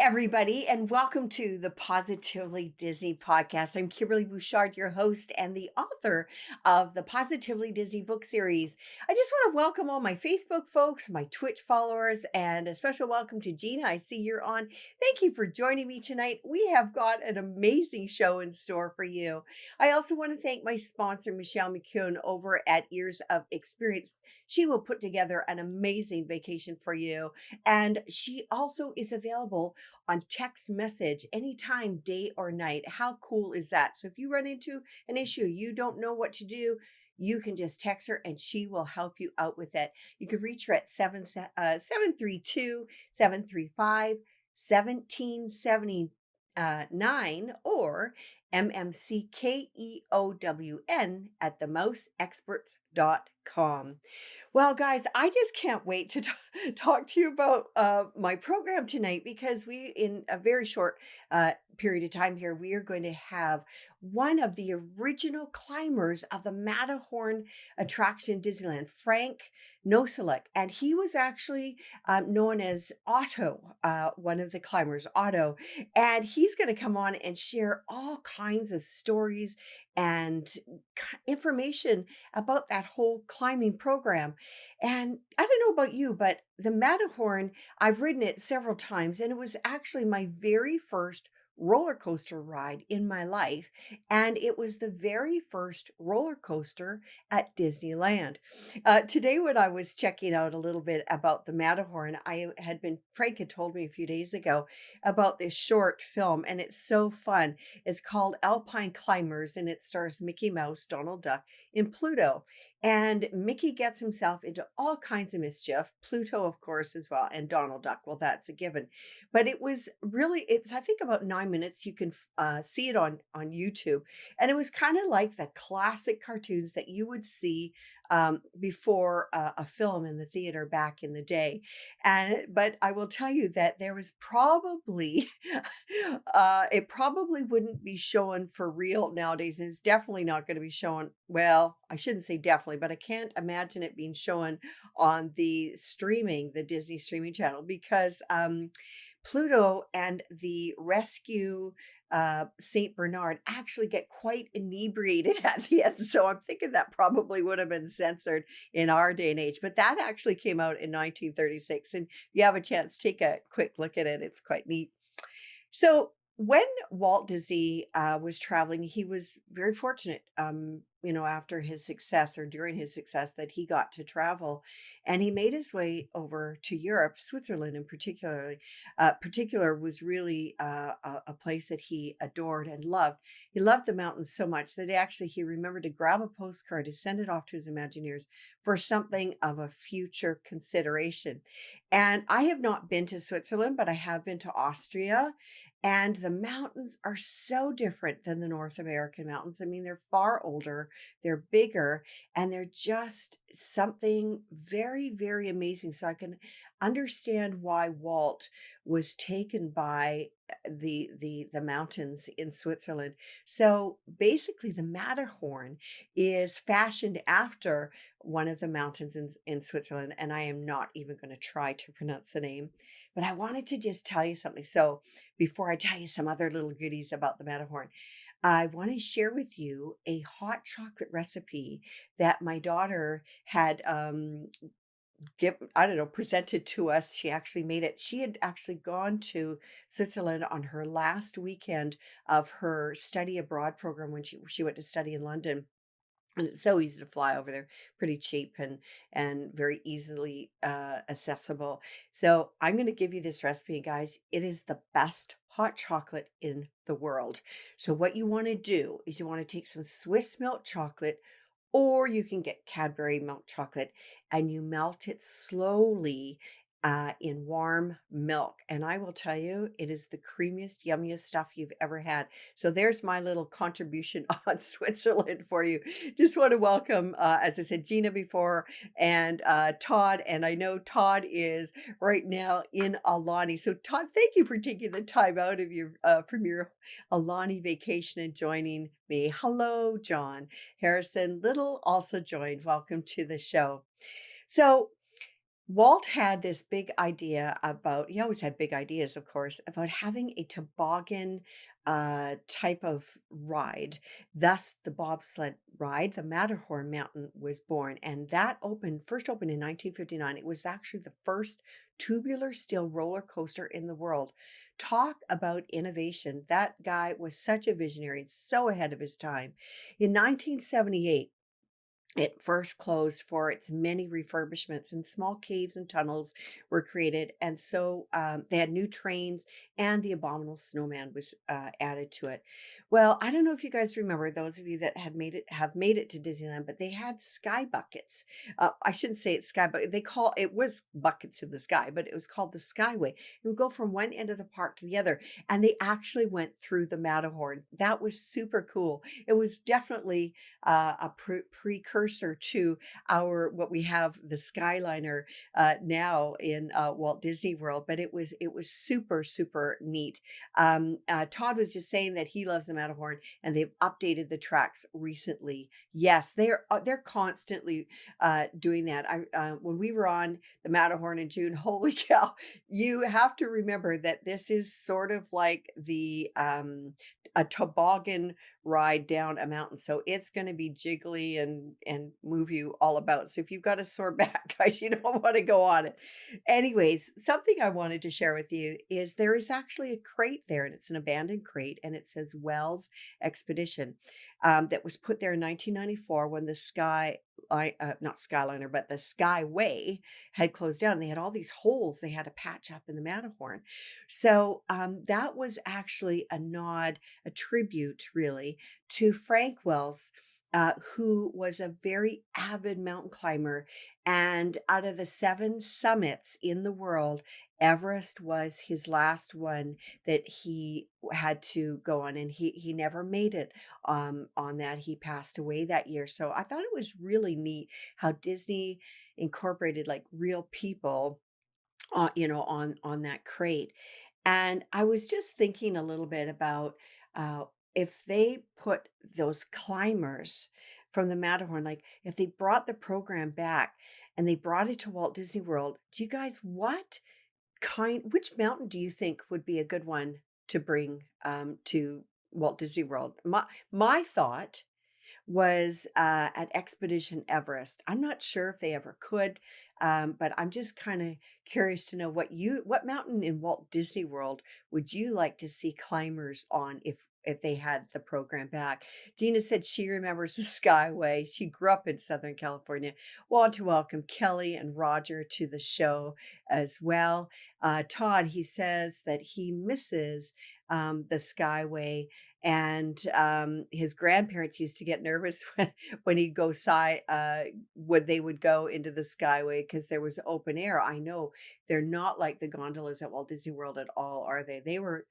everybody, and welcome to the Positively Disney podcast. I'm Kimberly Bouchard, your host and the author of the Positively Disney book series. I just want to welcome all my Facebook folks, my Twitch followers, and a special welcome to Gina. I see you're on. Thank you for joining me tonight. We have got an amazing show in store for you. I also want to thank my sponsor, Michelle McCune, over at Years of Experience. She will put together an amazing vacation for you, and she also is available on text message anytime, day or night. How cool is that? So if you run into an issue, you don't know what to do, you can just text her and she will help you out with it. You can reach her at 732 735 1779 or MMCKEOWN at themouseexperts.com. Well, guys, I just can't wait to talk to you about my program tonight because in a very short period of time here, we are going to have one of the original climbers of the Matterhorn attraction in Disneyland, Frank Nosalek. And he was actually known as Otto, one of the climbers, Otto. And he's going to come on and share all kinds of stories and information about that whole climbing program. And I don't know about you, but the Matterhorn, I've ridden it several times, and it was actually my very first roller coaster ride in my life. And it was the very first roller coaster at Disneyland. Today, when I was checking out a little bit about the Matterhorn, Frank had told me a few days ago about this short film, and it's so fun. It's called Alpine Climbers, and it stars Mickey Mouse, Donald Duck, and Pluto. And Mickey gets himself into all kinds of mischief. Pluto, of course, as well, and Donald Duck. Well, that's a given. But it's I think about 9 minutes. You can see it on YouTube, and it was kind of like the classic cartoons that you would see before a film in the theater back in the day. But I will tell you that there was probably it probably wouldn't be shown for real nowadays, and it's definitely not going to be shown. Well, I shouldn't say definitely, but I can't imagine it being shown on the Disney streaming channel, because Pluto and the rescue Saint Bernard actually get quite inebriated at the end. So I'm thinking that probably would have been censored in our day and age. But that actually came out in 1936. And if you have a chance, take a quick look at it. It's quite neat. So when Walt Disney was traveling, he was very fortunate, after his success or during his success, that he got to travel, and he made his way over to Europe. Switzerland, in particular, was really a place that he adored and loved. He loved the mountains so much that he remembered to grab a postcard to send it off to his Imagineers for something of a future consideration. And I have not been to Switzerland, but I have been to Austria. And the mountains are so different than the North American mountains. I mean, they're far older, they're bigger, and they're just something very, very amazing. So I can understand why Walt was taken by the mountains in Switzerland. So basically, the Matterhorn is fashioned after one of the mountains in Switzerland, and I am not even going to try to pronounce the name. But I wanted to just tell you something. So before I tell you some other little goodies about the Matterhorn, I want to share with you a hot chocolate recipe that my daughter had presented to us. She actually made it. She had actually gone to Switzerland on her last weekend of her study abroad program when she went to study in London. And it's so easy to fly over there, pretty cheap and very easily accessible. So I'm going to give you this recipe, guys. It is the best hot chocolate in the world. So what you want to do is you want to take some Swiss milk chocolate, or you can get Cadbury milk chocolate, and you melt it slowly in warm milk. And I will tell you, it is the creamiest, yummiest stuff you've ever had. So there's my little contribution on Switzerland for you. Just want to welcome, as I said, Gina before, and Todd. And I know Todd is right now in Alani. So Todd, thank you for taking the time out of your from your Alani vacation and joining me. Hello, John Harrison Little also joined. Welcome to the show. So Walt had this big idea about he always had big ideas, of course, about having a toboggan type of ride. Thus, the bobsled ride, the Matterhorn mountain was born, and that first opened in 1959. It was actually the first tubular steel roller coaster in the world. Talk about innovation. That guy was such a visionary and so ahead of his time. In 1978, it first closed for its many refurbishments, and small caves and tunnels were created. And so they had new trains, and the Abominable Snowman was added to it. Well, I don't know if you guys remember, those of you that have made it to Disneyland, but they had sky buckets. I shouldn't say it's sky, but it was buckets in the sky, but it was called the Skyway. It would go from one end of the park to the other, and they actually went through the Matterhorn. That was super cool. It was definitely a precursor to our what we have the Skyliner now in Walt Disney World, but it was super neat. Todd was just saying that he loves the Matterhorn, and they've updated the tracks recently. Yes, they're constantly doing that. I When we were on the Matterhorn in June, holy cow! You have to remember that this is sort of like the a toboggan ride down a mountain. So it's going to be jiggly and move you all about. So if you've got a sore back, guys, you don't want to go on it. Anyways, something I wanted to share with you is there is actually a crate there, and it's an abandoned crate, and it says Wells Expedition, that was put there in 1994 when the not Skyliner, but the Skyway had closed down. They had all these holes they had to patch up in the Matterhorn. So that was actually a nod, a tribute, really, to Frank Wells, who was a very avid mountain climber. And out of the 7 summits in the world, Everest was his last one that he had to go on, and he never made it on that. He passed away that year. So I thought it was really neat how Disney incorporated like real people on that crate. And I was just thinking a little bit about uh, if they put those climbers from the Matterhorn, like if they brought the program back and they brought it to Walt Disney World, do you guys, which mountain do you think would be a good one to bring to Walt Disney World? My thought was at Expedition Everest. I'm not sure if they ever could, but I'm just kind of curious to know what mountain in Walt Disney World would you like to see climbers on if they had the program back? Dina said she remembers the Skyway. She grew up in Southern California. Want to welcome Kelly and Roger to the show as well. Todd, he says that he misses the Skyway, and his grandparents used to get nervous when he'd go when they would go into the Skyway because there was open air. I know they're not like the gondolas at Walt Disney World at all, are they? They were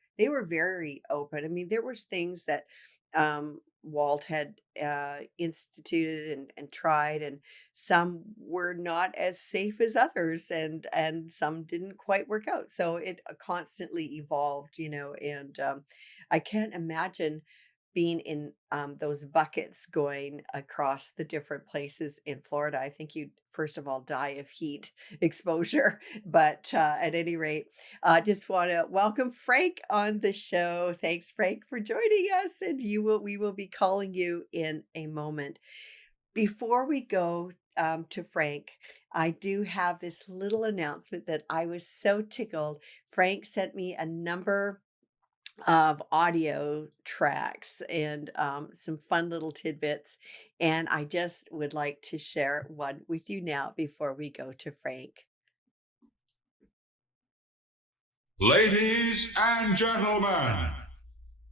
very open. I mean, there was things that Walt had instituted and tried, and some were not as safe as others, and some didn't quite work out. So it constantly evolved, and I can't imagine being in those buckets going across the different places in Florida. I think you'd first of all die of heat exposure. But at any rate, just want to welcome Frank on the show. Thanks, Frank, for joining us, and we will be calling you in a moment. Before we go to Frank, I do have this little announcement that I was so tickled. Frank sent me a number of audio tracks and some fun little tidbits. And I just would like to share one with you now before we go to Frank. Ladies and gentlemen,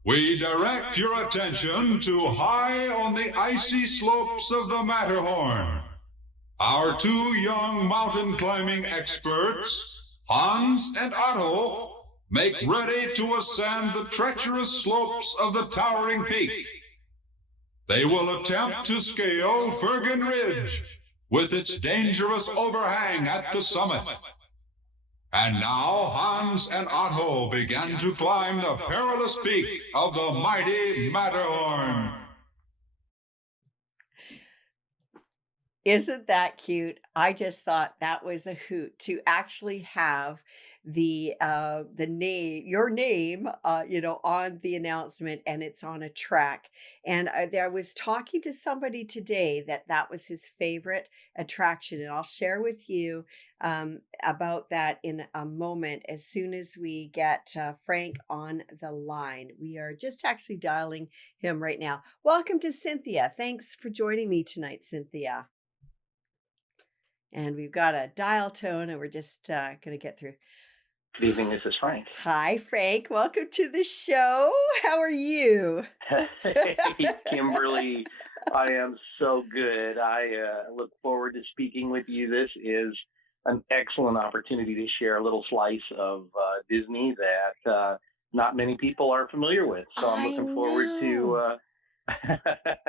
we direct your attention to high on the icy slopes of the Matterhorn. Our two young mountain climbing experts, Hans and Otto, make ready to ascend the treacherous slopes of the towering peak. They will attempt to scale Fergan Ridge with its dangerous overhang at the summit. And now Hans and Otto began to climb the perilous peak of the mighty Matterhorn. Isn't that cute? I just thought that was a hoot to actually have the name your name, on the announcement, and it's on a track, and I was talking to somebody today that that was his favorite attraction, and I'll share with you, about that in a moment as soon as we get, Frank on the line. We are just actually dialing him right now. Welcome to Cynthia. Thanks for joining me tonight, Cynthia. And we've got a dial tone, and we're just going to get through. Good evening, this is Frank. Hi, Frank. Welcome to the show. How are you? Hey, Kimberly, I am so good. I look forward to speaking with you. This is an excellent opportunity to share a little slice of Disney that not many people are familiar with. So I'm I looking forward to. know.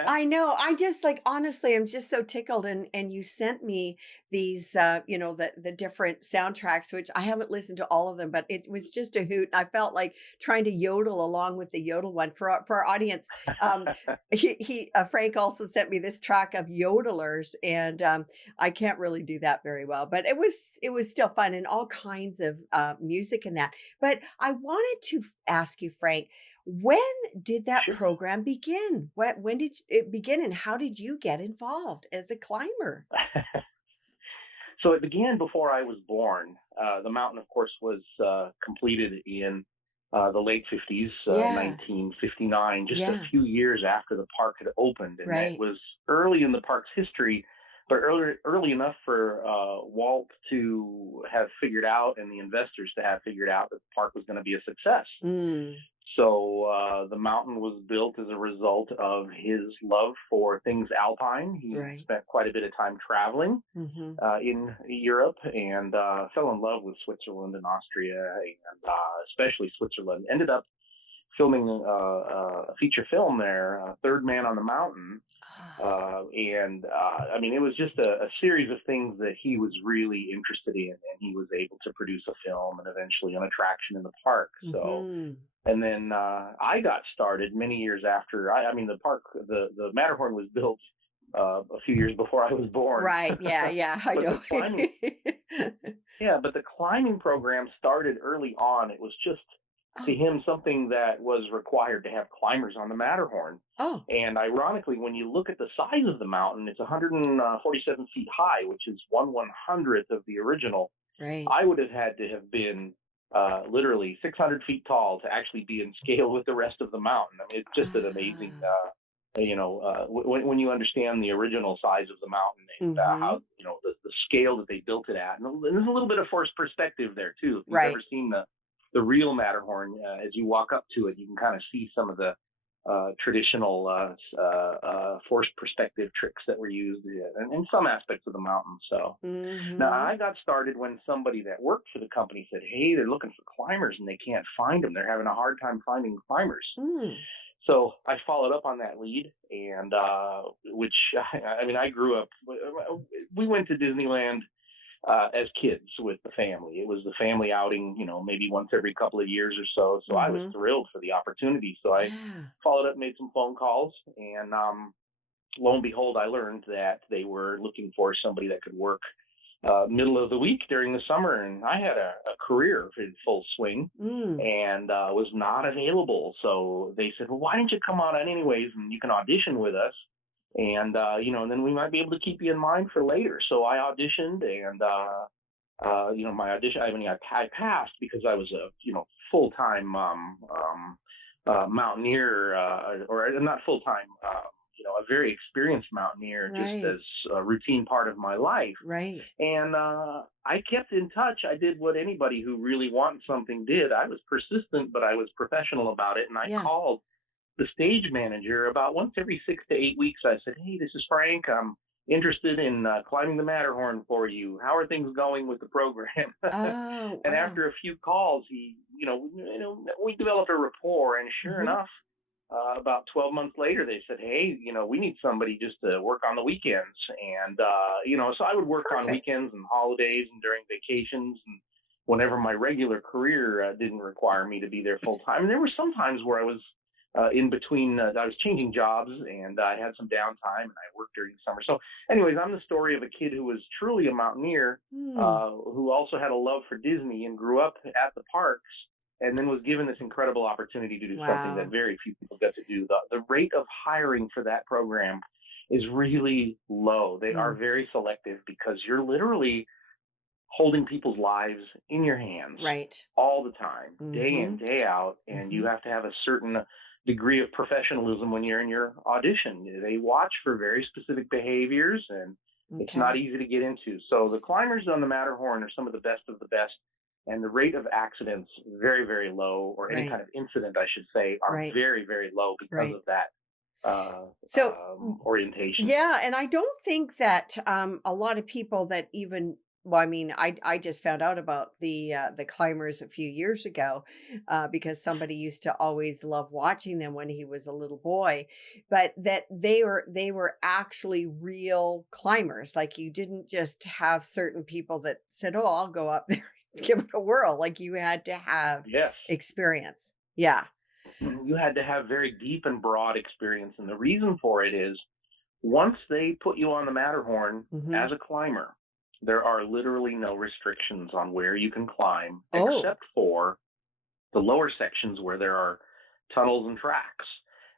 I know. I just like honestly, I'm just so tickled, and you sent me these the different soundtracks, which I haven't listened to all of them, but it was just a hoot. I felt like trying to yodel along with the yodel one for our audience. He Frank also sent me this track of yodelers, and I can't really do that very well, but it was still fun, and all kinds of music in that. But I wanted to ask you, Frank, when did that Sure. program begin? When did it begin, and how did you get involved as a climber? So it began before I was born. The mountain, of course, was completed in the late 50s, Yeah, 1959, just a yeah, few years after the park had opened. And it right. was early in the park's history, but early enough for Walt to have figured out and the investors to have figured out that the park was going to be a success. Mm, So the mountain was built as a result of his love for things alpine. He right. spent quite a bit of time traveling Hmm. in Europe and fell in love with Switzerland and Austria, and especially Switzerland. Ended up filming a feature film there, Third Man on the Mountain. I mean, it was just a series of things that he was really interested in, and he was able to produce a film and eventually an attraction in the park. So Hmm. and then I got started many years after. I mean, the park, the Matterhorn was built a few years before I was born. Right. Yeah. Yeah. I but the know. climbing, yeah, but the climbing program started early on. It was just to Oh. him something that was required to have climbers on the Matterhorn. Oh. And ironically, when you look at the size of the mountain, it's 147 feet high, which is 1/100th of the original. Right. I would have had to have been literally 600 feet tall to actually be in scale with the rest of the mountain. I mean, it's just an amazing, Ah. when you understand the original size of the mountain and how, Hmm. the scale that they built it at. And there's a little bit of forced perspective there, too. If you've Right. ever seen the real Matterhorn, as you walk up to it, you can kind of see some of the traditional forced perspective tricks that were used in some aspects of the mountain. So, now, Hmm. I got started when somebody that worked for the company said, "Hey, they're looking for climbers and they can't find them. They're having a hard time finding climbers." Mm. So I followed up on that lead, and which I mean, I grew up. We went to Disneyland as kids with the family. It was the family outing, maybe once every couple of years or so. So I was Hmm. thrilled for the opportunity. So I Yeah. followed up, made some phone calls, and lo and behold, I learned that they were looking for somebody that could work middle of the week during the summer, and I had a career in full swing Mm. and was not available. So they said, "Well, why don't you come on anyways, and you can audition with us, and and then we might be able to keep you in mind for later." So I auditioned, and my audition. I mean, I passed because I was a full time mountaineer, or not full time. A very experienced mountaineer, just Right. as a routine part of my life. Right. And I kept in touch. I did what anybody who really wants something did. I was persistent, but I was professional about it. And I Yeah. called the stage manager about once every 6 to 8 weeks. I said, "Hey, this is Frank. I'm interested in climbing the Matterhorn for you. How are things going with the program?" Oh, And wow. after a few calls, we developed a rapport. And sure Hmm. enough, about 12 months later, they said, "Hey, we need somebody just to work on the weekends." And, so I would work on Perfect. weekends and holidays and during vacations and whenever my regular career didn't require me to be there full time. And there were some times where I was in between. I was changing jobs, and I had some downtime, and I worked during the summer. So, anyways, I'm the story of a kid who was truly a mountaineer, Hmm. who also had a love for Disney and grew up at the parks, and then was given this incredible opportunity to do something that Wow. very few people get to do. The rate of hiring for that program is really low. They are Mm. very selective because you're literally holding people's lives in your hands Right. all the time, day in, Mhm. day out, and you Mhm. have to have a certain degree of professionalism when you're in your audition. They watch for very specific behaviors, and it's not Okay. easy to get into. So the climbers on the Matterhorn are some of the best, and the rate of accidents very, very low, or any Right. kind of incident, I should say, are Right. very, very low because Right. of that So orientation. yeah, and I don't think that a lot of people that even well, I mean, I just found out about the climbers a few years ago because somebody used to always love watching them when he was a little boy, but that they were actually real climbers. Like you didn't just have certain people that said, "Oh, I'll go up there and give it a whirl." Like you had to have Yes. experience. Yeah. You had to have very deep and broad experience. And the reason for it is once they put you on the Matterhorn Hmm. as a climber, there are literally no restrictions on where you can climb Oh, except for the lower sections where there are tunnels and tracks.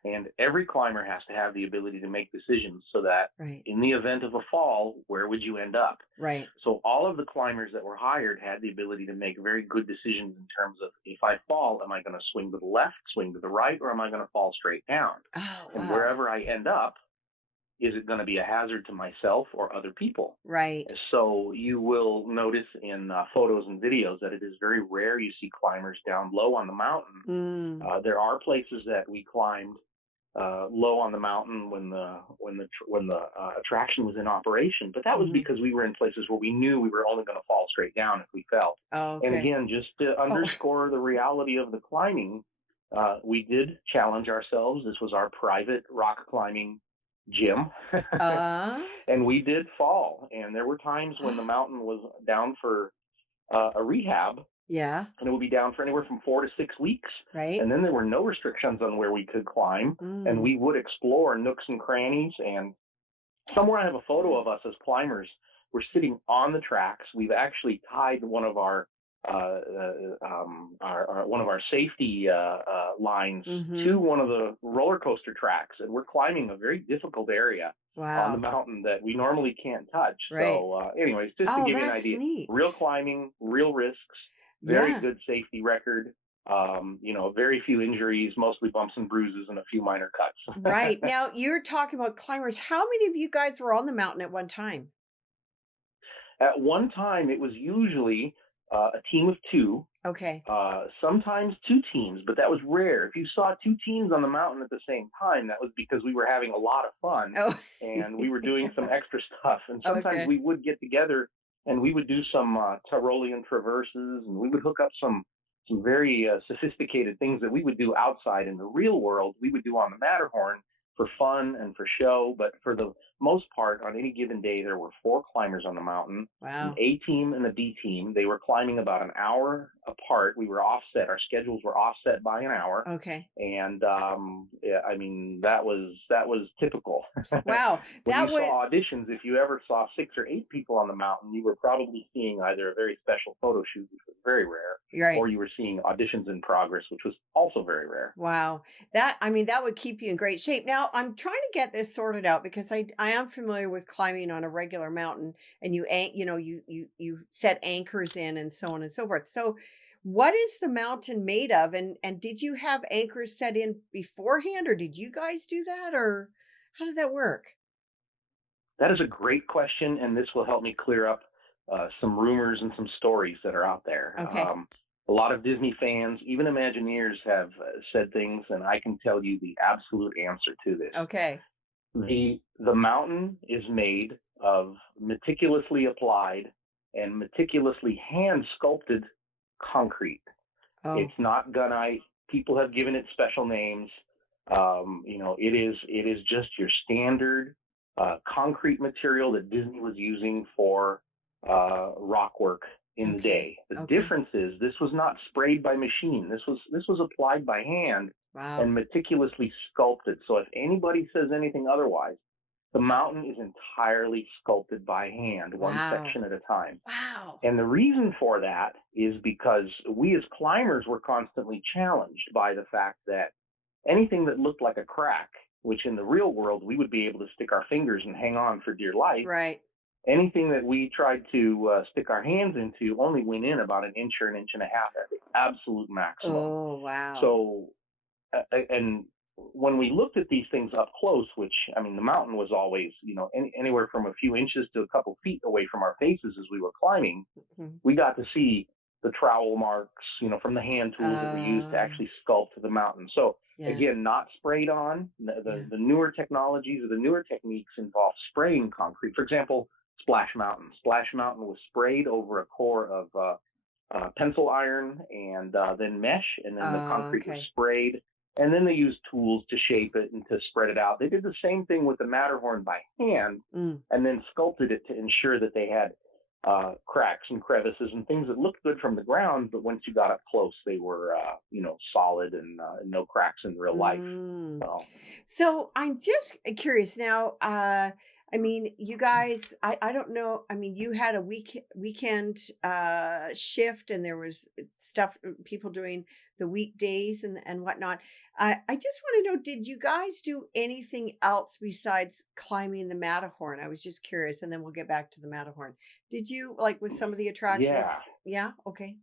And every climber has to have the ability to make decisions so that right. in the event of a fall, where would you end up? Right. So all of the climbers that were hired had the ability to make very good decisions in terms of if I fall, am I going to swing to the left, swing to the right, or am I going to fall straight down? Oh, And wow. wherever I end up, is it going to be a hazard to myself or other people? Right. So you will notice in photos and videos that it is very rare you see climbers down low on the mountain. Mm. There are places that we climbed low on the mountain when the attraction was in operation, but that was Mhm. because we were in places where we knew we were only going to fall straight down if we fell. Oh, And okay. again, just to Oh, underscore the reality of the climbing, we did challenge ourselves. This was our private rock climbing gym. uh, And we did fall. And there were times when the mountain was down for a rehab, yeah, and it would be down for anywhere from 4 to 6 weeks. right? And then there were no restrictions on where we could climb, and Mm. we would explore nooks and crannies. And somewhere I have a photo of us as climbers. We're sitting on the tracks. We've actually tied one of our safety lines to Mhm. one of the roller coaster tracks, and we're climbing a very difficult area on the Wow. mountain that we normally can't touch. Right. So, anyways, just to Oh, give you an that's idea, neat. real climbing, real risks, very Yeah. good safety record. Very few injuries, mostly bumps and bruises, and a few minor cuts. Right. Now, you're talking about climbers. How many of you guys were on the mountain at one time? At one time, it was usually a team of two, Okay. sometimes two teams, but that was rare. If you saw two teams on the mountain at the same time, that was because we were having a lot of fun Oh. and we were doing some extra stuff. And sometimes Okay. we would get together and we would do some Tyrolean traverses, and we would hook up some very sophisticated things that we would do outside in the real world. We would do on the Matterhorn for fun and for show, but for the most part, on any given day, there were four climbers on the mountain, an Wow. A team and a B team. They were climbing about an hour apart. We were offset. Our schedules were offset by an hour, Okay. and yeah, I mean that was typical. Wow. When you That would saw auditions, if you ever saw 6 or 8 people on the mountain, you were probably seeing either a very special photo shoot, which was very rare, or right. you were seeing auditions in progress, which was also very rare. Wow. That I mean, that would keep you in great shape. Now, I'm trying to get this sorted out because I am familiar with climbing on a regular mountain and you set anchors in and so on and so forth. So, what is the mountain made of and did you have anchors set in beforehand or did you guys do that or how did that work? That is a great question, and this will help me clear up some rumors and some stories that are out there. Okay. A lot of Disney fans, even Imagineers, have said things, and I can tell you the absolute answer to this. Okay. The mountain is made of meticulously applied and meticulously hand sculpted concrete. Oh, It's not gunite. People have given it special names. It is just your standard concrete material that Disney was using for rock work in the Okay. day. The Okay. difference is this was not sprayed by machine. This was applied by hand Wow. and meticulously sculpted. So if anybody says anything otherwise, the mountain is entirely sculpted by hand, one Wow. section at a time. Wow. And the reason for that is because we as climbers were constantly challenged by the fact that anything that looked like a crack, which in the real world we would be able to stick our fingers and hang on for dear life, Right. anything that we tried to stick our hands into only went in about an inch or an inch and a half at the absolute maximum. Oh, wow. So, and when we looked at these things up close, which I mean, the mountain was always, anywhere from a few inches to a couple feet away from our faces as we were climbing, Mhm. we got to see the trowel marks, from the hand tools that were used to Uh, actually sculpt the mountain. So yeah. again, not sprayed on. The, Yeah. the, the newer technologies or the newer techniques involve spraying concrete. For example, Splash Mountain. Splash Mountain was sprayed over a core of pencil iron and then mesh, and then the concrete was Okay. sprayed. And then they used tools to shape it and to spread it out. They did the same thing with the Matterhorn by hand, Mm. and then sculpted it to ensure that they had cracks and crevices and things that looked good from the ground, but once you got up close, they were, solid and no cracks in real life. Mm. So, So I'm just curious now. I mean, you guys, I don't know. I mean, you had a weekend shift, and there was stuff people doing the weekdays and whatnot. I just want to know, did you guys do anything else besides climbing the Matterhorn? I was just curious, and then we'll get back to the Matterhorn. Did you like with some of the yeah, attractions? Yeah. Okay.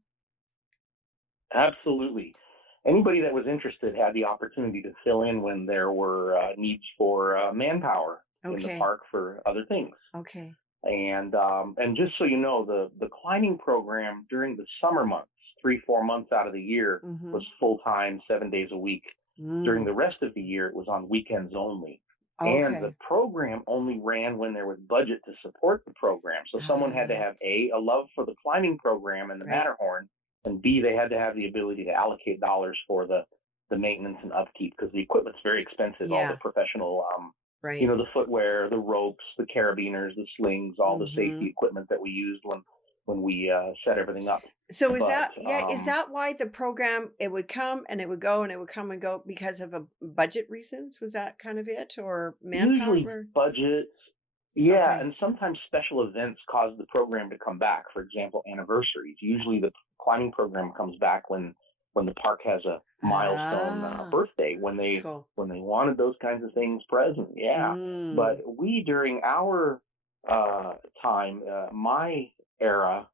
absolutely. Anybody that was interested had the opportunity to fill in when there were needs for manpower in the Okay. park for other things. Okay. And just so you know, the climbing program during the summer months, 3 4 months out of the year, Mm-hmm. was full time, 7 days a week. During Mm. the rest of the year, it was on weekends only. And the Okay. program only ran when there was budget to support the program. So someone had to Ah, have a love for the climbing program and the right. Matterhorn, and B, they had to have the ability to allocate dollars for the maintenance and upkeep because the equipment's very expensive. All the Yeah. professional Right. the footwear, the ropes, the carabiners, the slings, all the safety Mhm. equipment that we used when we set everything up. So is But that yeah, is that why the program it would come and it would go and it would come and go because of a budget reasons? Was that kind of it or usually manpower? budgets, yeah, Okay. and sometimes special events cause the program to come back. For example, anniversaries. Usually the climbing program comes back when the park has a milestone Ah, birthday cool. when they wanted those kinds of things present. Yeah, but Mm. we during our time, my era,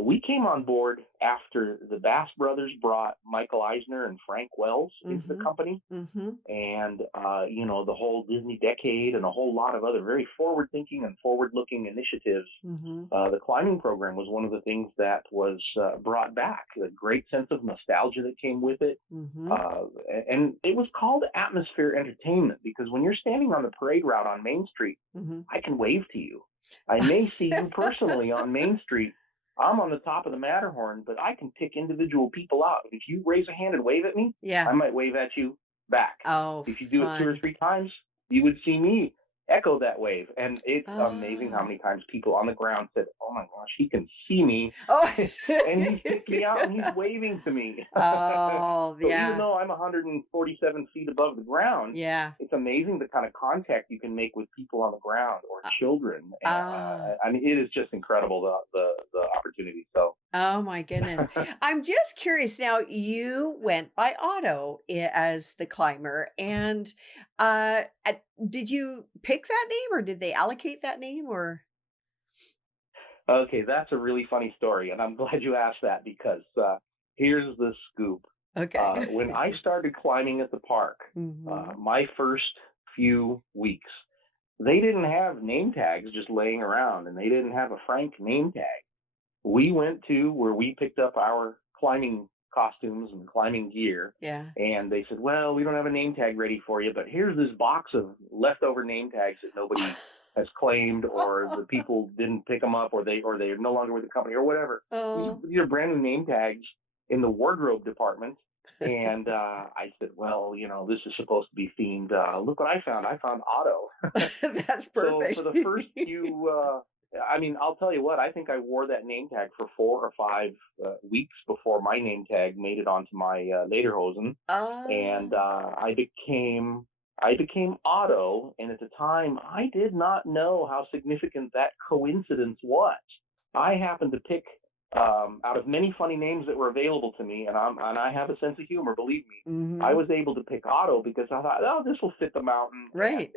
we came on board after the Bass brothers brought Michael Eisner and Frank Wells into the Mhm. company, Mhm. and the whole Disney decade and a whole lot of other very forward-thinking and forward-looking initiatives. Mhm. The climbing program was one of the things that was brought back. A great sense of nostalgia that came with it, Mhm. uh, and it was called atmosphere entertainment because when you're standing on the parade route on Main Street, Mhm. I can wave to you. I may see you personally on Main Street. I'm on the top of the Matterhorn, but I can pick individual people out. If you raise a hand and wave at me, Yeah. I might wave at you back. Oh, If you do it two or fun. three times, you would see me echo that wave. And it's amazing how Ah. many times people on the ground said, "Oh my gosh, he can see me Oh. and he's picked me out and he's waving to me." Oh, So even yeah. though I'm 147 feet above the ground, Yeah. it's amazing the kind of contact you can make with people on the ground or Uh, children. ah. I mean, it is just incredible the opportunity. So Oh my goodness. I'm just curious now, you went by auto as the climber and did you pick that name or did they allocate that name or okay, that's a really funny story, and I'm glad you asked that because here's the scoop. okay. When I started climbing at the park, Mhm. my first few weeks, they didn't have name tags just laying around, and they didn't have a Frank name tag. We went to where we picked up our climbing costumes and climbing gear, Yeah. and they said, "Well, we don't have a name tag ready for you, but here's this box of leftover name tags that nobody has claimed, or the people didn't pick them up, or they're no longer with the company, or whatever. Oh. These are brand new name tags in the wardrobe department." And I said, "Well, this is supposed to be themed. Look what I found! I found Otto." That's So perfect. for the first few I mean, I'll tell you what. I think I wore that name tag for 4 or 5 weeks before my name tag made it onto my lederhosen, and Oh, I became Otto. And at the time, I did not know how significant that coincidence was. I happened to pick out of many funny names that were available to me, and I have a sense of humor. Believe me, I mhm. was able to pick Otto because I thought, oh, this will fit the mountain, and Right.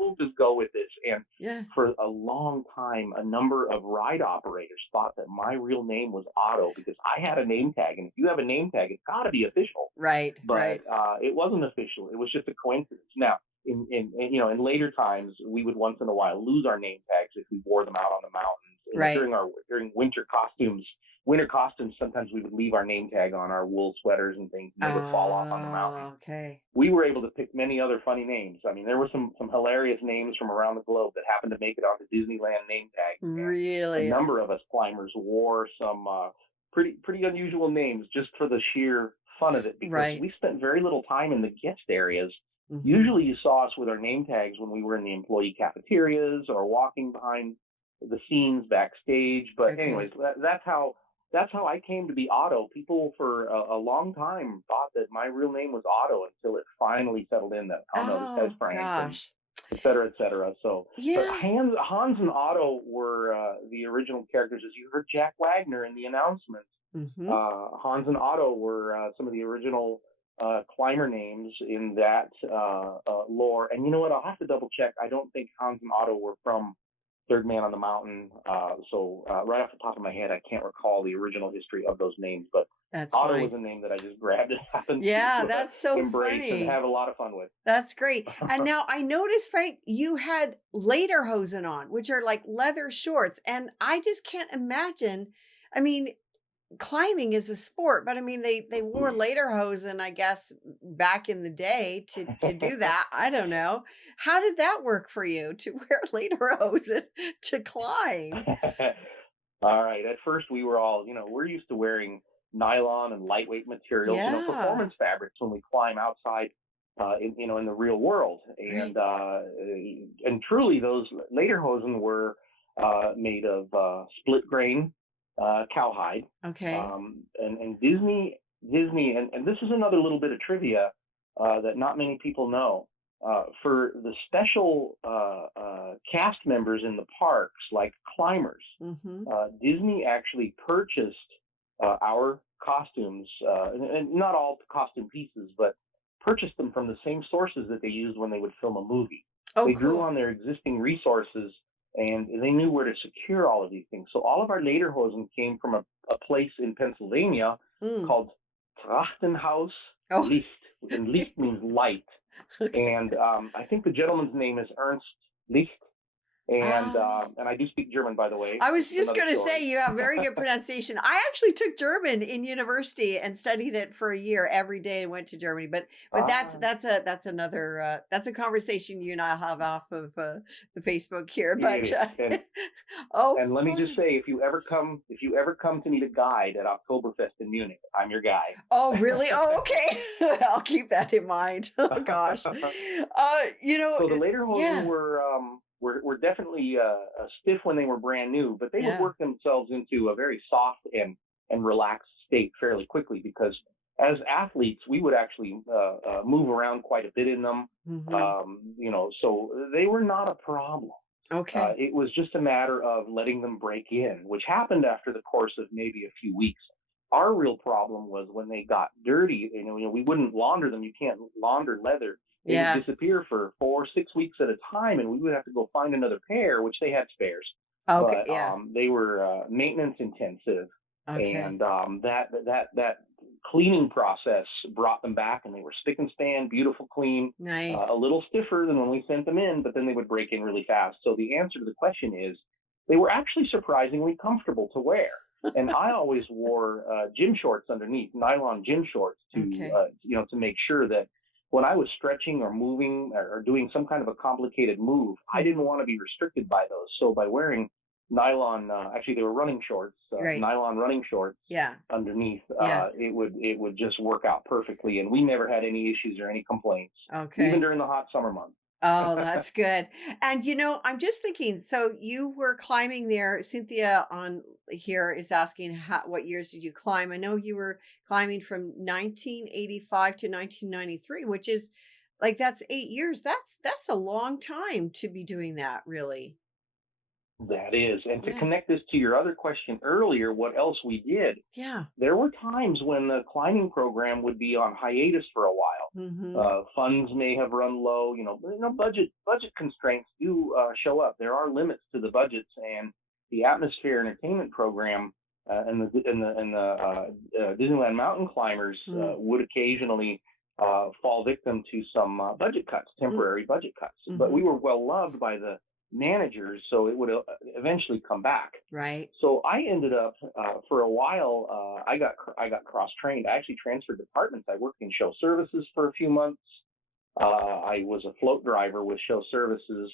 we'll just go with this. And Yeah. for a long time, a number of ride operators thought that my real name was Otto because I had a name tag, and if you have a name tag, it's got to be official. Right, But right, it wasn't official. It was just a coincidence. Now, in later times, we would once in a while lose our name tags if we wore them out on the mountains. right. During winter costumes, sometimes we would leave our name tag on our wool sweaters and things, and they would fall off on the mountain. Oh, okay. We were able to pick many other funny names. I mean, there were some hilarious names from around the globe that happened to make it onto Disneyland name tags, and a Really? number of us climbers wore some pretty unusual names just for the sheer fun of it because Right. we spent very little time in the guest areas. Mhm. Usually, you saw us with our name tags when we were in the employee cafeterias or walking behind the scenes backstage. But anyways, Okay. that's how I came to be Otto. People for a long time thought that my real name was Otto until it finally settled in that, oh no, this guy's Oh, Frank, and gosh. et cetera, et cetera. So, but Yeah. Hans and Otto were the original characters, as you heard Jack Wagner in the announcements. Mhm. Hans and Otto were some of the original climber names in that lore. And you know what? I'll have to double check. I don't think Hans and Otto were from Third Man on the Mountain. So right off the top of my head, I can't recall the original history of those names. But That's Otto was fine. a name that I just grabbed and happened Yeah, to that's so embrace and funny. have a lot of fun with. That's great. And now I noticed, Frank, you had lederhosen on, which are like leather shorts, and I just can't imagine. I mean, climbing is a sport, but I mean, they wore lederhosen, I guess, back in the day to do that. I don't know. How did that work for you to wear lederhosen to climb? All right. At first, we were all, we're used to wearing nylon and lightweight materials, Yeah. performance fabrics when we climb outside, in the real world. Right. And truly, those lederhosen were made of split grain cowhide. Okay. And Disney, and this is another little bit of trivia that not many people know. For the special cast members in the parks, like climbers, Mhm. Disney actually purchased our costumes, and not all costume pieces, but purchased them from the same sources that they used when they would film a movie. Oh, They drew cool. on their existing resources, and they knew where to secure all of these things. So all of our lederhosen came from a place in Pennsylvania Mm. called Trachtenhaus Oh, Licht, and Licht means light. okay. And I think the gentleman's name is Ernst Licht, and Ah. and I do speak German, by the way. I This was is just another gonna say story. you have very good pronunciation. I actually took German in university and studied it for a year every day and went to Germany. But that's Ah, that's another that's a conversation you and I have off of the Facebook here. it But is. oh, And let me just fun. say, if you ever come to need a guide at Oktoberfest in Munich, I'm your guy. Oh, really? Oh, okay. I'll keep that in mind. Oh gosh. So the lederhosen Yeah, were definitely stiff when they were brand new, but they would yeah. work themselves into a very soft and relaxed state fairly quickly because as athletes we would actually move around quite a bit in them. Hmm. So they were not a problem. Okay. It was just a matter of letting them break in, which happened after the course of maybe a few weeks. Our real problem was when they got dirty. We wouldn't launder them. You can't launder leather. They would Yeah. disappear for 4 or 6 weeks at a time, and we would have to go find another pair, which they had spares, Okay. but Yeah. they were maintenance intensive, Okay. and that cleaning process brought them back, and they were spick and span, beautiful, clean, a Nice. little stiffer than when we sent them in, but then they would break in really fast. So the answer to the question is they were actually surprisingly comfortable to wear. And I always wore gym shorts underneath, nylon gym shorts, Okay. to make sure that when I was stretching or moving or doing some kind of a complicated move, I didn't Hmm. want to be restricted by those. So by wearing nylon, actually they were running shorts, Right. nylon running shorts Yeah. underneath, Yeah. it would just work out perfectly, and we never had any issues or any complaints, even Okay. during the hot summer months. Oh, that's good. And, I'm just thinking, so you were climbing there. Cynthia on here is asking what years did you climb? I know you were climbing from 1985 to 1993, which is like that's 8 years. That's a long time to be doing that, really. That is. And to Yeah. connect this to your other question earlier, what else we did, Yeah. there were times when the climbing program would be on hiatus for a while. Mm-hmm. Funds may have run low. Budget constraints do show up. There are limits to the budgets, and the Atmosphere Entertainment Program and the Disneyland Mountain Climbers Mm-hmm. would occasionally fall victim to some budget cuts, temporary budget cuts. But Mm-hmm. we were well loved by the managers, so it would eventually come back. Right. So I ended up for a while. I got cross trained. I actually transferred departments. I worked in show services for a few months. I was a float driver with show services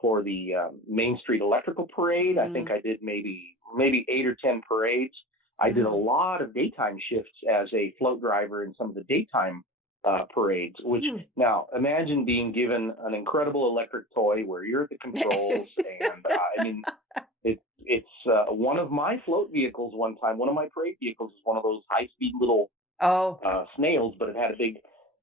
for the Main Street Electrical Parade. I think Mm-hmm. I did maybe 8 or 10 parades. I did a Wow. lot of daytime shifts as a float driver in some of the daytime parades. Which Hmm. now imagine being given an incredible electric toy where you're at the controls, and I mean it's one of my float vehicles. One time, one of my parade vehicles is one of those high-speed little Oh, snails, but it had a big.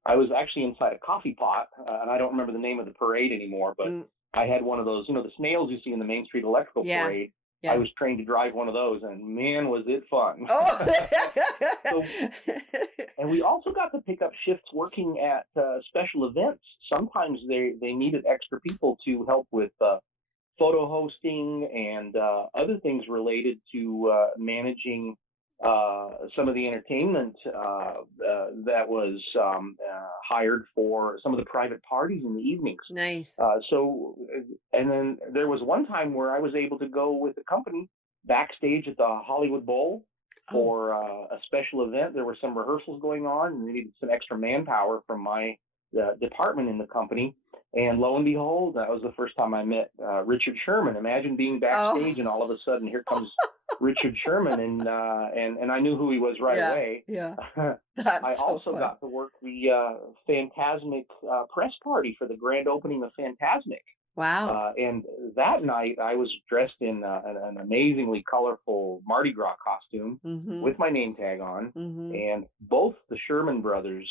I was actually inside a coffee pot, and I don't remember the name of the parade anymore, but mm, I had one of those, the snails you see in the Main Street Electrical yeah. Parade. I Yeah. was trained to drive one of those, and man, was it fun. Oh. So, and we also got to pick up shifts working at special events. Sometimes they needed extra people to help with photo hosting and other things related to managing some of the entertainment that was hired for some of the private parties in the evenings. Nice. And then there was one time where I was able to go with the company backstage at the Hollywood Bowl Oh, for a special event. There were some rehearsals going on, and they needed some extra manpower from my department in the company. And lo and behold, that was the first time I met Richard Sherman. Imagine being oh, backstage, and all of a sudden, here comes Richard Sherman, and I knew who he was right yeah, away. yeah. I That's so also fun. got to work the Phantasmic press party for the grand opening of Phantasmic. Wow. And that night, I was dressed in an amazingly colorful Mardi Gras costume Mhm. with my name tag on. Mhm. And both the Sherman brothers,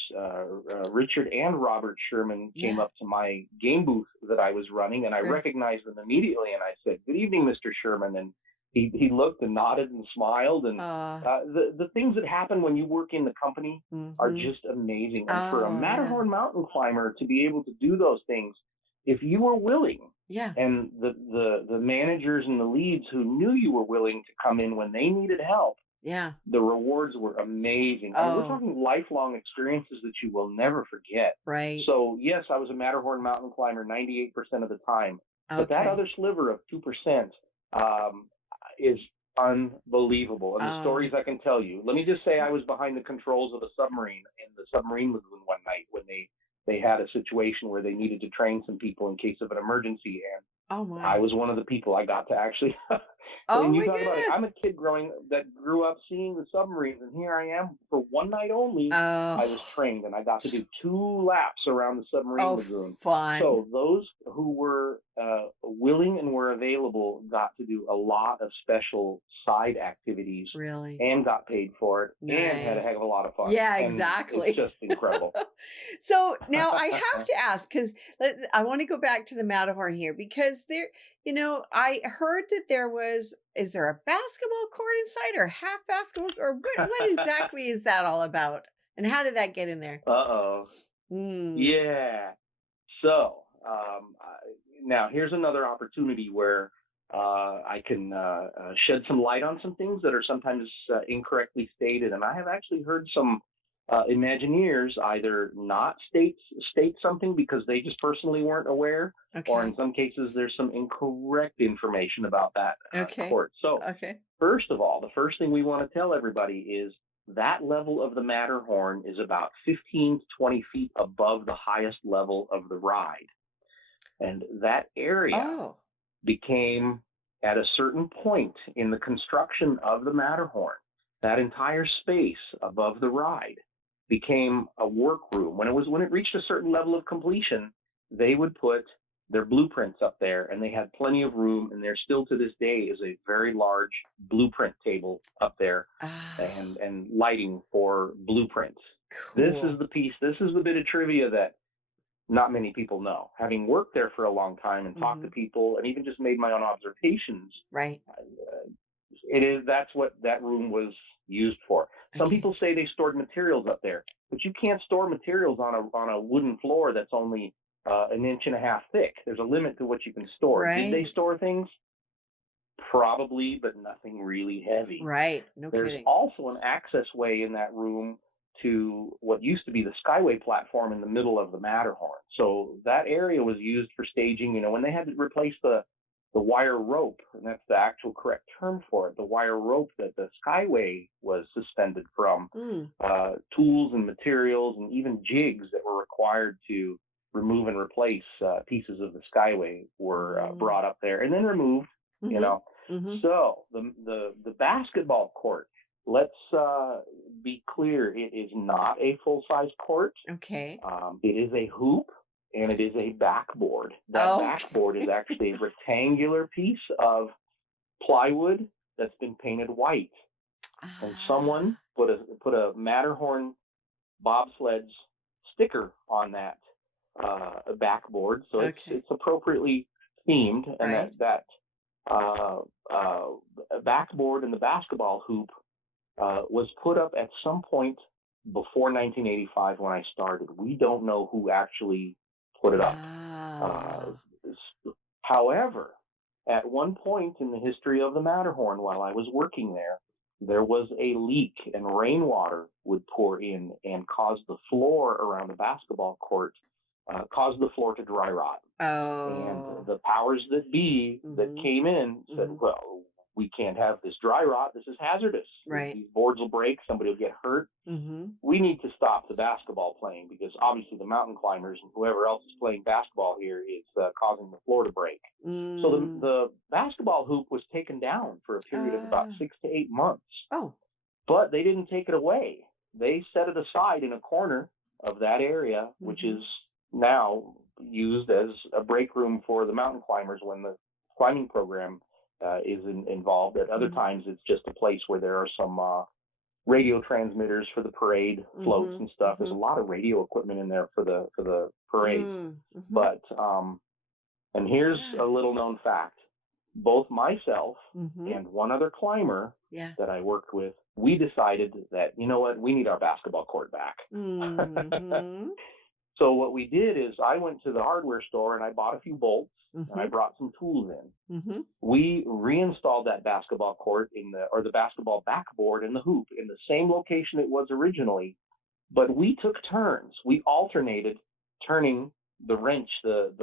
Richard and Robert Sherman, came Yeah. up to my game booth that I was running, and I Right. recognized them immediately. And I said, "Good evening, Mr. Sherman." And he looked and nodded and smiled. And the things that happen when you work in the company are Mhm. just amazing. And for a Oh, yeah. Matterhorn mountain climber to be able to do those things, if you were willing, Yeah. and the managers and the leads who knew you were willing to come in when they needed help, Yeah. the rewards were amazing. I mean, we're Oh, talking lifelong experiences that you will never forget. right. So yes, I was a Matterhorn mountain climber 98% of the time, but that Okay. other sliver of 2% um, is unbelievable. And the Oh. stories I can tell you. Let me just say, I was behind the controls of a submarine in the submarine lagoon one night when they had a situation where they needed to train some people in case of an emergency, and Oh I my. was one of the people I got to actually. Oh And you my talk about it. I'm goodness. a kid that grew up seeing the submarines, and here I am for one night only. I was Oh. trained, and I got to do 2 laps around the submarine Oh, lagoon. fun. So those who were willing and were available got to do a lot of special side activities Really. and got paid for it and had a Nice. heck of a lot of fun. Yeah, And it's exactly. just incredible. So now I have to ask because I want to go back to the Matterhorn here because I heard that is there a basketball court inside or half basketball or what exactly is that all about? And how did that get in there? Uh-oh. Mm. Yeah. So now here's another opportunity where I can shed some light on some things that are sometimes incorrectly stated, and I have actually heard some Imagineers either not state something because they just personally weren't aware, or in Okay. some cases there's some incorrect information about that Okay. court. So Okay. first of all, the first thing we want to tell everybody is that level of the Matterhorn is about 15 to 20 feet above the highest level of the ride. And that area Oh. became, at a certain point in the construction of the Matterhorn, that entire space above the ride became a workroom. When it reached a certain level of completion, they would put their blueprints up there, and they had plenty of room. And there still to this day is a very large blueprint table up there, Ah, and lighting for blueprints. This is cool. the piece. This is the bit of trivia that not many people know. Having worked there for a long time and talked to Mhm. people, and even just made my own observations, Right. that's what that room was used for. Some Okay. people say they stored materials up there, but you can't store materials on a wooden floor that's only an inch and a half thick. There's a limit to what you can store. Did they Right. store things? Probably, but nothing really heavy. Right. No There's kidding. also an access way in that room to what used to be the Skyway platform in the middle of the Matterhorn. So that area was used for staging. When they had to replace the wire rope, and that's the actual correct term for it, the wire rope that the Skyway was suspended from, Mm. tools and materials and even jigs that were required to remove and replace pieces of the Skyway were Mm. brought up there and then removed. You Mhm. know, Mhm. so the basketball court. Let's be clear. It is not a full size court. Okay. It is a hoop and it is a backboard. That backboard is Okay. actually a rectangular piece of plywood that's been painted white, and someone Ah, put a Matterhorn bobsleds sticker on that backboard, so okay. it's appropriately themed, and Right. that uh, uh, backboard and the basketball hoop was put up at some point before 1985 when I started. We don't know who actually put it up. Uh, Ah. However, at one point in the history of the Matterhorn, while I was working there was a leak, and rainwater would pour in and cause the floor around the basketball court, cause the floor to dry rot. And Oh. the powers that be that Mhm. came in said, Mhm. well, we can't have this dry rot. This is hazardous. Right. These boards will break. Somebody will get hurt. Mhm. We need to stop the basketball playing because obviously the mountain climbers and whoever else is playing basketball here is causing the floor to break. So Mm. the basketball hoop was taken down for a period of about Ah. 6 to 8 months, Oh. but they didn't take it away. They set it aside in a corner of that area, which is Mhm. now used as a break room for the mountain climbers when the climbing program involved. At other Mhm. times, it's just a place where there are some radio transmitters for the parade floats Mhm. and stuff. There's a Mhm. lot of radio equipment in there for the parade. Mm. Mhm. But and here's Yeah. a little known fact: both myself Mhm. and one other climber Yeah. that I worked with, we decided that, you know what, we need our basketball court back. Mhm. So what we did is I went to the hardware store and I bought a few bolts and I Mhm. brought some tools in. Mhm. We reinstalled that basketball court or the basketball backboard and the hoop in the same location it was originally, but we took turns. We alternated turning the wrench, the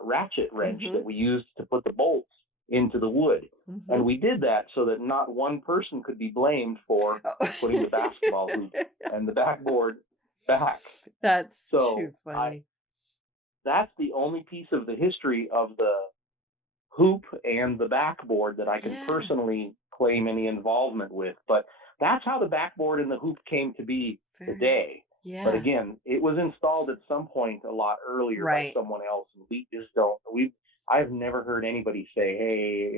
ratchet wrench that Mhm. we used to put the bolts into the wood. And Mhm. we did that so that not one person could be blamed for putting the basketball hoop Oh. and the backboard back. That's So too funny. that's the only piece of the history of the hoop and the backboard that I can Yeah. personally claim any involvement with. But that's how the backboard and the hoop came to be Very. today. But Yeah. again, it was installed at some point a lot earlier by Right. someone else, and we just don't. I've never heard anybody say, "Hey,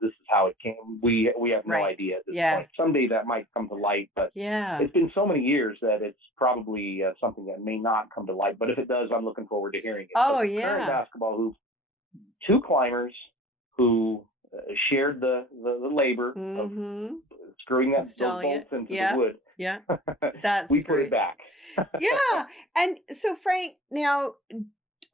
this is how it came." We have no Right. idea at this Yeah. point. Someday that might come to light, but Yeah. it's been so many years that it's probably something that may not come to light. But if it does, I'm looking forward to hearing it. But Oh, the current yeah. basketball hoop, two climbers who shared the labor of Mhm. screwing those Installing it. bolts into the Yeah. wood. Yeah. That's We put it great. back. Yeah. And so, Frank, now,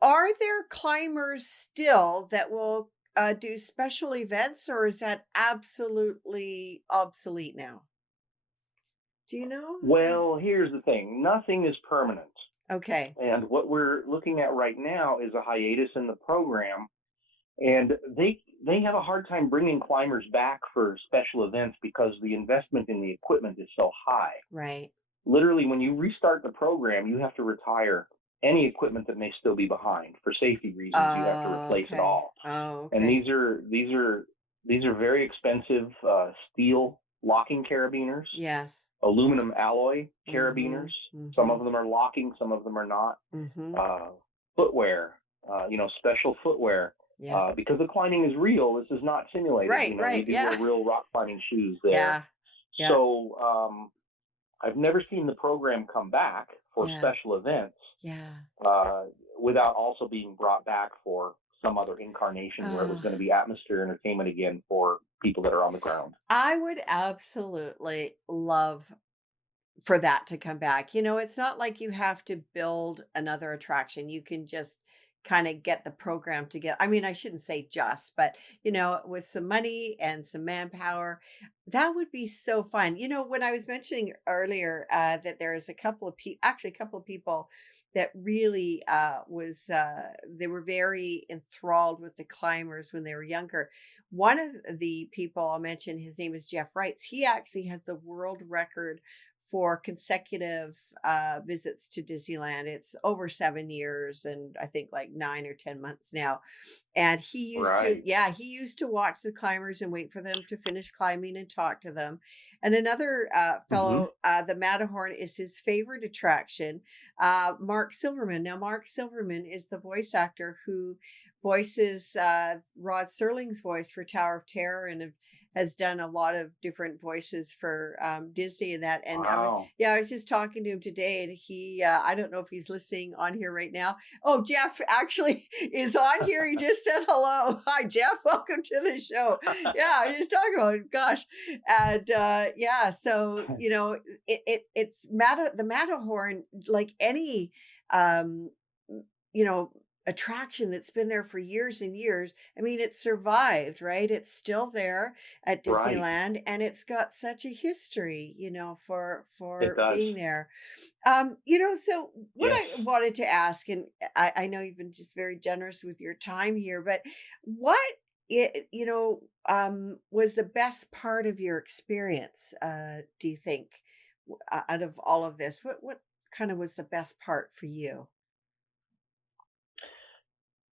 are there climbers still that will do special events, or is that absolutely obsolete now? Do you know? Well, here's the thing: nothing is permanent, Okay. and what we're looking at right now is a hiatus in the program. And they have a hard time bringing climbers back for special events because the investment in the equipment is so high. Right. Literally, when you restart the program, you have to retire any equipment that may still be behind. For safety reasons, you have to Oh, replace it okay. all. Oh, And okay. these are very expensive steel locking carabiners, Yes. aluminum alloy Mhm. carabiners. Some of Mhm. them are locking, some of them are not. Mhm. Uh, footwear, special footwear, Yeah. because the climbing is real. This is not simulated. Right, We right. do wear Yeah. real rock climbing shoes there. Yeah. Yeah. So I've never seen the program come back for Yeah. special events Yeah. uh, without also being brought back for some other incarnation where it was Uh, going to be atmosphere entertainment again for people that are on the ground. I would absolutely love for that to come back. It's not like you have to build another attraction. You can just kind of get the program together. I mean, I shouldn't say just, but with some money and some manpower, that would be so fun. When I was mentioning earlier that there is a couple of people, actually a couple of people that really they were very enthralled with the climbers when they were younger. One of the people I'll mention, his name is Jeff Wrights. He actually has the world record for consecutive visits to Disneyland. It's over 7 years and I think like 9 or 10 months now. And Right. he used to watch the climbers and wait for them to finish climbing and talk to them. And another Hmm. fellow, the Mattehorn is his favorite attraction, Mark Silverman. Now, Mark Silverman is the voice actor who voices Rod Serling's voice for Tower of Terror and has done a lot of different voices for Disney and that. And Wow. yeah, I was just talking to him today, and I don't know if he's listening on here right now. Oh, Jeff actually is on here. He just said hello. Hi, Jeff. Welcome to the show. Yeah, I was just talking about it. Gosh. And yeah, so, the Matterhorn, like any, um, you know, attraction that's been there for years and years. I mean, it survived, right? It's still there at Right. Disneyland, and it's got such a history, It for does. being there. So what Yes. I wanted to ask, and I know you've been just very generous with your time here, but what was the best part of your experience, do you think, out of all of this? What kind of was the best part for you?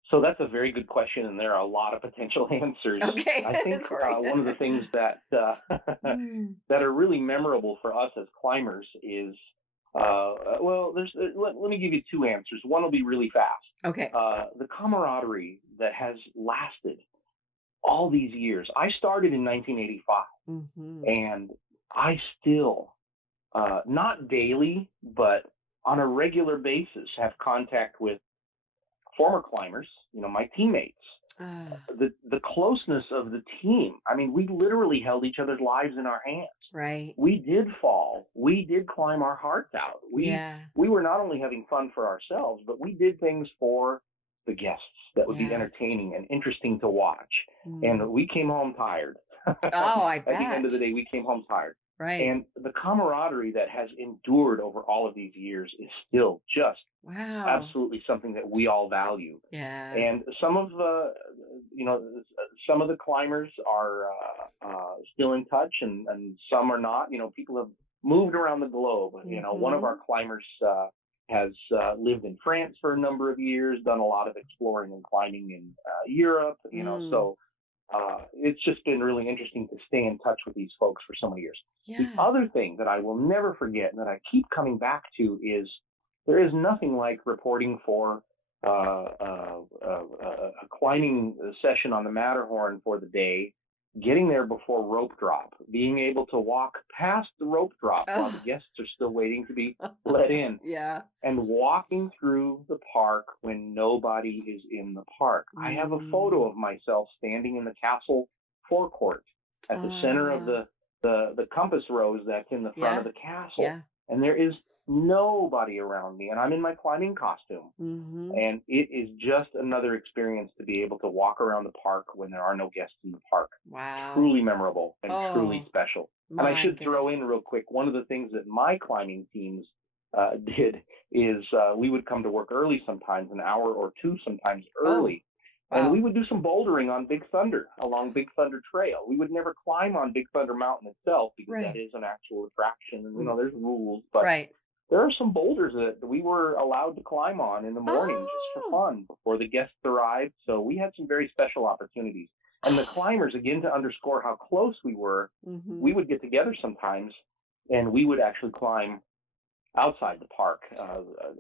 So that's a very good question, and there are a lot of potential answers. Okay, I think sorry. one of the things that Mm, that are really memorable for us as climbers is well, let me give you two answers. One will be really fast. okay. The camaraderie that has lasted all these years. I started in 1985, Mhm. and I still, not daily, but on a regular basis, have contact with former climbers, my teammates, Ah, the closeness of the team. I mean, we literally held each other's lives in our hands. right. We did fall. We did climb our hearts out. We Yeah, we were not only having fun for ourselves, but we did things for the guests that would be yeah. entertaining and interesting to watch. Mm. And we came home tired. Oh, I At the end of the bet. day, we came home tired. Right. And the camaraderie that has endured over all of these years is still just Wow. absolutely something that we all value. Yeah. And you know, some of the climbers are still in touch, and some are not. People have moved around the globe. One of our Mhm. climbers has lived in France for a number of years, done a lot of exploring and climbing in Europe. Mm. So it's just been really interesting to stay in touch with these folks for so many years. The Yeah. other thing that I will never forget and that I keep coming back to is there is nothing like reporting for a climbing session on the Matterhorn for the day, getting there before rope drop, being able to walk past the rope drop while the Oh. guests are still waiting to be let in, Yeah. and walking through the park when nobody is in the park. I have a photo Mm. of myself standing in the castle forecourt at the center of Ah. the compass rose that's in the front of Yeah. the castle, Yeah. and there is nobody around me, and I'm in my climbing costume. Mhm. And it is just another experience to be able to walk around the park when there are no guests in the park. Wow. Truly memorable and truly Oh, special. And I my should throw goodness. in real quick, one of the things that my climbing teams did is we would come to work early sometimes, an hour or two sometimes Oh, early, and we wow. would do some bouldering on Big Thunder along Big Thunder Trail. We would never climb on Big Thunder Mountain itself because that Right. is an actual attraction, and R there's rules. But right. there are some boulders that we were allowed to climb on in the morning just for Oh. fun before the guests arrived. So we had some very special opportunities. And the climbers, again, to underscore how close we were, we Mhm. would get together sometimes and we would actually climb outside the park.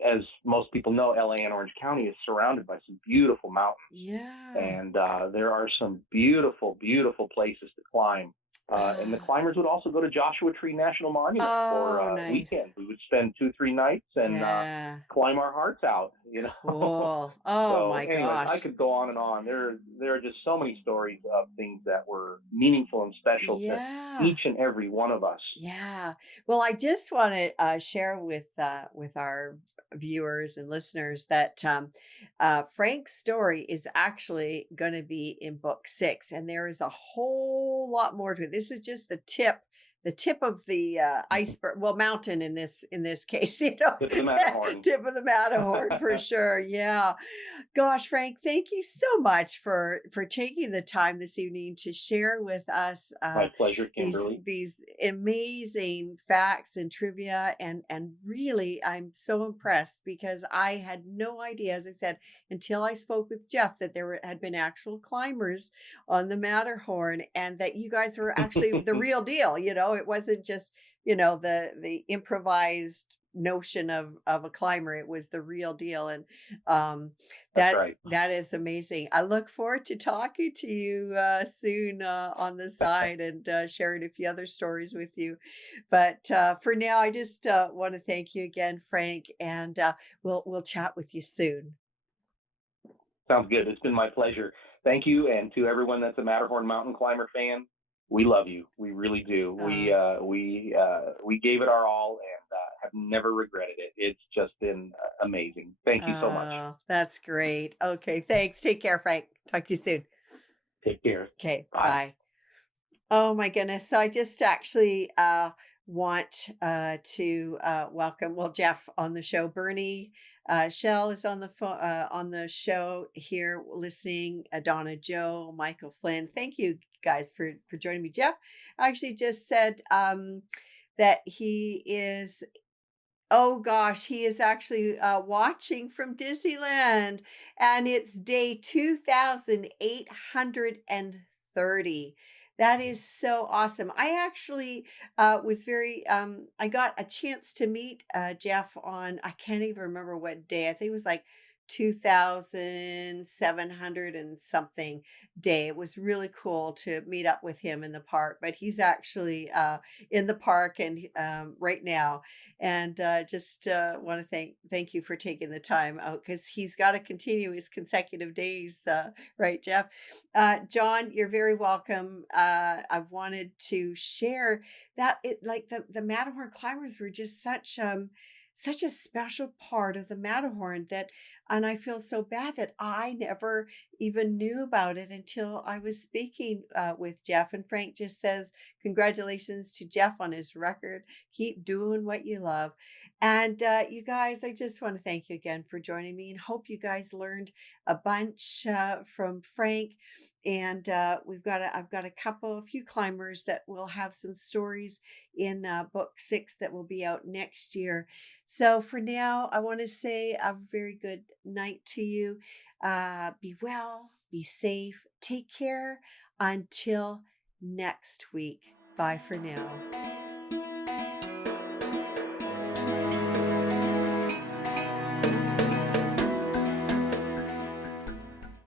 As most people know, LA and Orange County is surrounded by some beautiful mountains, Yeah. and there are some beautiful, beautiful places to climb. And the Ah. climbers would also go to Joshua Tree National Monument for Oh, weekends. nice. We would spend 2, 3 nights and Yeah. climb our hearts out, you know. Cool. Oh So, my anyways, I gosh. could go on and on. There are just so many stories of things that were meaningful and special to Yeah. each and every one of us. Yeah. Well, I just want to share with our viewers and listeners that Frank's story is actually going to be in book 6, and there is a whole lot more to it. This is just the tip of the iceberg. Well, mountain in this case, you know, Tip of the Matterhorn. tip of the Matterhorn for sure. Yeah. Gosh, Frank, thank you so much for taking the time this evening to share with us My pleasure, Kimberly. these amazing facts and trivia, and really I'm so impressed because I had no idea, as I said, until I spoke with Jeff, that had been actual climbers on the Matterhorn, and that you guys were actually the real deal. You know, it wasn't just, you know, the improvised notion of a climber. It was the real deal. And um That's that right. that is amazing. I look forward to talking to you soon on the side, and sharing a few other stories with you. But for now, I just want to thank you again, Frank, and we'll chat with you soon. Sounds good. It's been my pleasure. Thank you, and to everyone that's a Matterhorn mountain climber fan, we love you. We really do. Uh, We gave it our all and have never regretted it. It's just been amazing. Thank you so much. that's great. Okay, thanks. Take care, Frank. Talk to you soon. Take care. Okay, Bye. bye. Oh my goodness. So I just actually want to welcome, well, Jeff on the show. Bernie Shell is on the phone, on the show here listening. Donna Joe, Michael Flynn. Thank you guys for joining me. Jeff actually just said that he is, oh gosh, he is actually watching from Disneyland, and it's day 2,830. That is so awesome. I actually was very, I got a chance to meet Jeff on, I can't even remember what day. I think it was like 2,700 and something day. It was really cool to meet up with him in the park, but he's actually in the park and right now, and just want to thank you for taking the time out, because he's got to continue his consecutive days, right, Jeff? John, you're very welcome. I wanted to share that it, like, the Matterhorn climbers were just such a special part of the Matterhorn, that, and I feel so bad that I never even knew about it until I was speaking with Jeff. And Frank just says, congratulations to Jeff on his record. Keep doing what you love. And you guys, I just want to thank you again for joining me, and hope you guys learned a bunch from Frank. And I've got a few climbers that will have some stories in book 6 that will be out next year. So for now, I want to say a very good night to you. Be well, be safe, take care until next week. Bye for now.